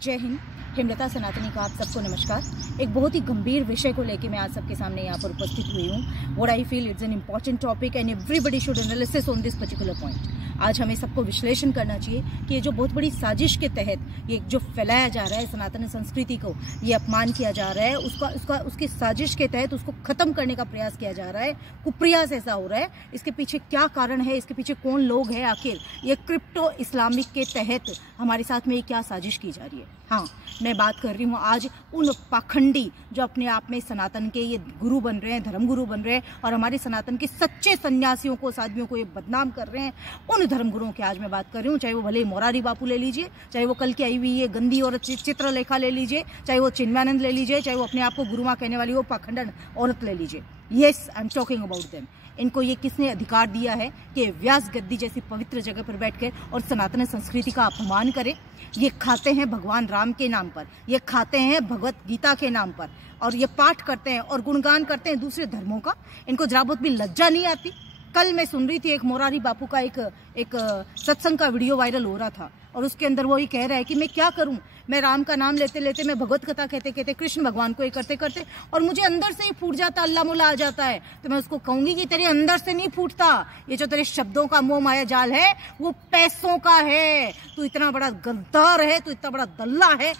जय हिंद। हेमलता सनातनी का आप सबको नमस्कार। एक बहुत ही गंभीर विषय को लेकर मैं आज सबके सामने यहाँ पर उपस्थित हुई हूँ। What I feel it's an important topic and everybody should analysis on this particular point. आज हमें सबको विश्लेषण करना चाहिए कि ये जो बहुत बड़ी साजिश के तहत ये जो फैलाया जा रहा है सनातन संस्कृति को, ये अपमान किया जा रहा है, उसकी साजिश के तहत उसको खत्म करने का प्रयास किया जा रहा है, कुप्रयास ऐसा हो रहा है। इसके पीछे क्या कारण है, इसके पीछे कौन लोग हैं, आखिर ये क्रिप्टो इस्लामिक के तहत हमारे साथ में क्या साजिश की जा रही है। हाँ, मैं बात कर रही हूँ आज उन पाखंडी जो अपने आप में सनातन के ये गुरु बन रहे हैं, धर्म गुरु बन रहे हैं और हमारे सनातन के सच्चे सन्यासियों को, साधुओं को ये बदनाम कर रहे हैं। उन धर्मगुरुओं की आज मैं बात कर रही हूँ, चाहे वो भले मोरारी बापू ले लीजिए, चाहे वो कल की आई हुई ये गंदी औरत चित्रलेखा ले लीजिए, चाहे वो चिन्मयानंद ले लीजिए, चाहे वो अपने आप को गुरुमा कहने वाली वो पाखंडन औरत ले लीजिए। Yes, I am talking about them. इनको ये किसने अधिकार दिया है कि व्यास गद्दी जैसी पवित्र जगह पर बैठकर और सनातन संस्कृति का अपमान करें? ये खाते हैं भगवान राम के नाम पर, ये खाते हैं भगवत गीता के नाम पर, और ये पाठ करते हैं और गुणगान करते हैं दूसरे धर्मों का। इनको जरा बहुत भी लज्जा नहीं आती? कल मैं सुन रही थी एक मोरारी बापू का एक सत्संग का वीडियो वायरल हो रहा था और उसके अंदर वो ही कह रहा है कि मैं क्या करूं, मैं राम का नाम लेते लेते, मैं भगवत कथा कहते कहते, कृष्ण भगवान को ये करते करते और मुझे अंदर से ही फूट जाता, अल्लाह मुला आ जाता है। तो मैं उसको कहूंगी कि तेरे अंदर से नहीं फूटता, ये जो तेरे शब्दों का मोह माया जाल है वो पैसों का है। तू इतना बड़ा गद्दार है, तू इतना बड़ा दल्ला है,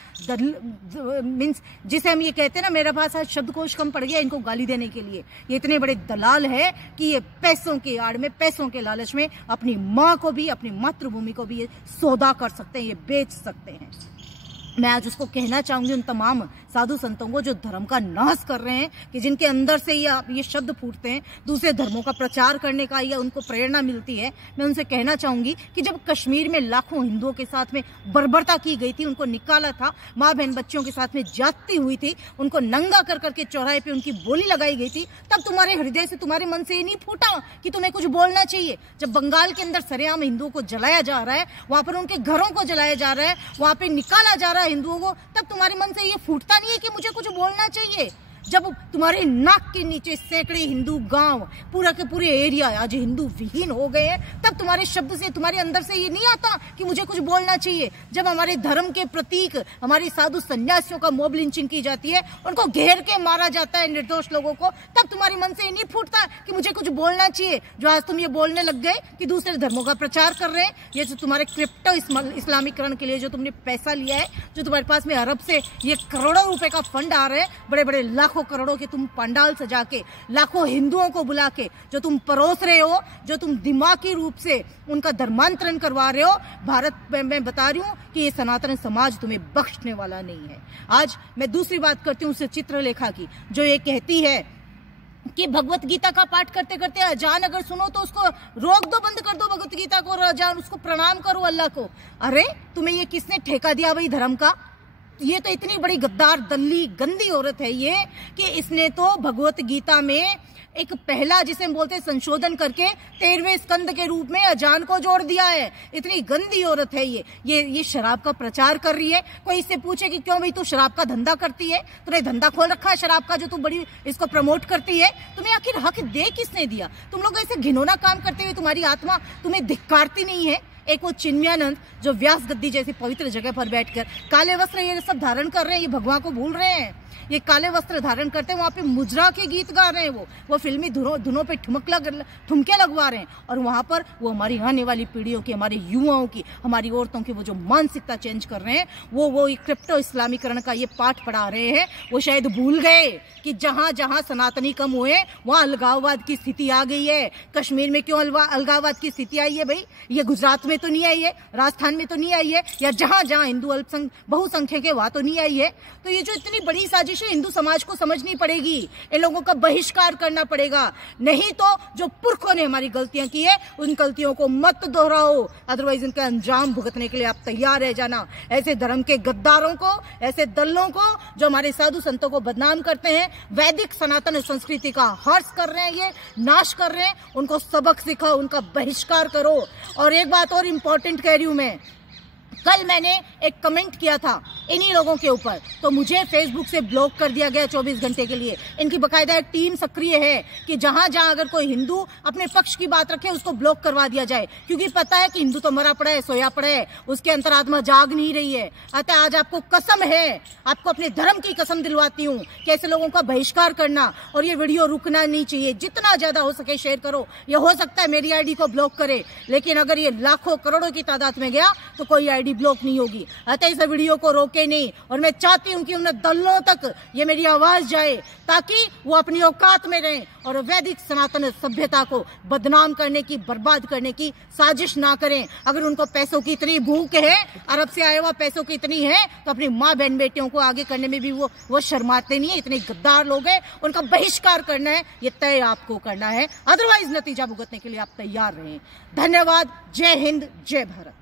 मीन्स जिसे हम ये कहते हैं ना, मेरे पास आज शब्दकोश कम पड़ गया इनको गाली देने के लिए। ये इतने बड़े दलाल है कि ये पैसों की आड़ में, पैसों के लालच में अपनी माँ को भी, अपनी मातृभूमि को भी ये सौदा कर सकते हैं, ये बेच सकते हैं। मैं आज उसको कहना चाहूंगी उन तमाम साधु संतों को जो धर्म का नाश कर रहे हैं, कि जिनके अंदर से ये शब्द फूटते हैं, दूसरे धर्मों का प्रचार करने का या उनको प्रेरणा मिलती है। मैं उनसे कहना चाहूंगी कि जब कश्मीर में लाखों हिंदुओं के साथ में बर्बरता की गई थी, उनको निकाला था, माँ बहन बच्चों के साथ में जाती हुई थी, उनको नंगा कर करके चौराहे पे उनकी बोली लगाई गई थी, तब तुम्हारे हृदय से, तुम्हारे मन से ये नहीं फूटा कि तुम्हें कुछ बोलना चाहिए? जब बंगाल के अंदर सरेआम हिंदुओं को जलाया जा रहा है, वहां पर उनके घरों को जलाया जा रहा है, वहां पे निकाला जा रहा है हिंदुओं को, तब तुम्हारे मन से ये फूटता नहीं है कि मुझे कुछ बोलना चाहिए? जब तुम्हारे नाक के नीचे सैकड़े हिंदू गांव, पूरा के पूरे एरिया आज हिंदू विहीन हो गए हैं, तब तुम्हारे शब्द से, तुम्हारे अंदर से ये नहीं आता कि मुझे कुछ बोलना चाहिए? जब हमारे धर्म के प्रतीक, हमारे साधु सन्यासियों का मॉब लिंचिंग की जाती है, उनको घेर के मारा जाता है निर्दोष लोगों को, तब तुम्हारे मन से ये नहीं फूटता कि मुझे कुछ बोलना चाहिए? जो आज तुम ये बोलने लग गए कि दूसरे धर्मों का प्रचार कर रहे हैं, ये जो तुम्हारे क्रिप्टो इस्लामीकरण के लिए जो तुमने पैसा लिया है, जो तुम्हारे पास में अरब से ये करोड़ों रुपए का फंड आ रहे हैं, बड़े बड़े लाखों करोड़ों के तुम पंडाल सजा के, लाखों हिंदुओं को बुला के जो तुम परोस रहे हो, जो तुम दिमागी रूप से उनका धर्मांतरण करवा रहे हो, भारत में मैं बता रही हूं कि ये सनातन समाज तुम्हें बख्शने वाला नहीं है। आज मैं दूसरी बात करती हूँ उस चित्रलेखा की, जो ये कहती है कि भगवत गीता का पाठ करते करते अजान अगर सुनो तो उसको रोक दो, बंद कर दो भगवत गीता को, और अजान उसको प्रणाम करो अल्लाह को। अरे तुम्हें ये किसने ठेका दिया भाई धर्म का? ये तो इतनी बड़ी गद्दार, दल्ली, गंदी औरत है ये कि इसने तो भगवत गीता में एक पहला, जिसे हम बोलते हैं संशोधन करके 13वें स्कंद के रूप में अजान को जोड़ दिया है। इतनी गंदी औरत है ये शराब का प्रचार कर रही है। कोई इससे पूछे कि क्यों भाई तू शराब का धंधा करती है, तूने धंधा खोल रखा है शराब का जो तू बड़ी इसको प्रमोट करती है? तुम्हें आखिर हक दे किसने दिया? तुम लोग ऐसे घिनौना काम करते हुए तुम्हारी आत्मा तुम्हें धिक्कारती नहीं है? एक वो चिन्मयानंद जो व्यास गद्दी जैसी पवित्र जगह पर बैठकर काले वस्त्र ये सब धारण कर रहे हैं, ये भगवान को भूल रहे हैं। ये काले वस्त्र धारण करते हैं, वहां पे मुजरा के गीत गा रहे हैं, वो फिल्मी धुनों पे ठुमके लगवा रहे हैं, और वहां पर वो हमारी आने वाली पीढ़ियों की, हमारे युवाओं की, हमारी औरतों की वो जो मानसिकता चेंज कर रहे हैं, वो क्रिप्टो इस्लामीकरण का ये पाठ पढ़ा रहे हैं। वो शायद भूल गए कि जहां जहां सनातनी कम हुए वहां अलगाववाद की स्थिति आ गई है। कश्मीर में क्यों अलगाववाद की स्थिति आई है भाई? ये गुजरात में तो नहीं आई है, राजस्थान में तो नहीं आई है, या जहां जहां हिंदू बहुसंख्यक है वहां तो नहीं आई है। तो ये जो इतनी बड़ी साजिश हिंदू समाज को समझनी पड़ेगी, इन लोगों का बहिष्कार करना पड़ेगा। नहीं तो जो पुरखों ने हमारी गलतियां की है उन गलतियों को मत दोहराओ, अदरवाइज इनका अंजाम भुगतने के लिए आप तैयार रह जाना। ऐसे धर्म के गद्दारों को, ऐसे दल्लों को जो हमारे साधु संतों को बदनाम करते हैं, वैदिक सनातन संस्कृति का हर्ष कर रहे हैं, ये नाश कर रहे हैं, उनको सबक सिखाओ, उनका बहिष्कार करो। और एक बात और इंपॉर्टेंट कह रही हूं मैं, कल मैंने एक कमेंट किया था इन्हीं लोगों के ऊपर, तो मुझे फेसबुक से ब्लॉक कर दिया गया 24 घंटे के लिए। इनकी बकायदा एक टीम सक्रिय है कि जहां जहां अगर कोई हिंदू अपने पक्ष की बात रखे उसको ब्लॉक करवा दिया जाए, क्योंकि पता है कि हिंदू तो मरा पड़ा है, सोया पड़ा है, उसके अंतरात्मा जाग नहीं रही है। अतः आज आपको कसम है, आपको अपने धर्म की कसम दिलवाती हूँ कि ऐसे लोगों का बहिष्कार करना, और ये वीडियो रुकना नहीं चाहिए। जितना ज्यादा हो सके शेयर करो। ये हो सकता है मेरी आईडी को ब्लॉक करे, लेकिन अगर ये लाखों करोड़ों की तादाद में गया तो कोई आईडी ब्लॉक नहीं होगी। अतः इस वीडियो को रोके नहीं, और मैं चाहती हूं कि उन दलों तक ये मेरी आवाज जाए ताकि वो अपनी औकात में रहें और वैदिक सनातन सभ्यता को बदनाम करने की, बर्बाद करने की साजिश ना करें। अगर उनको पैसों की इतनी भूख है, अरब से आया हुआ पैसों की इतनी है, तो अपनी माँ बहन बेटियों को आगे करने में भी वो शर्माते नहीं है। इतने गद्दार लोग हैं, उनका बहिष्कार करना है, ये तय आपको करना है, अदरवाइज नतीजा भुगतने के लिए आप तैयार रहें। धन्यवाद। जय हिंद, जय भारत।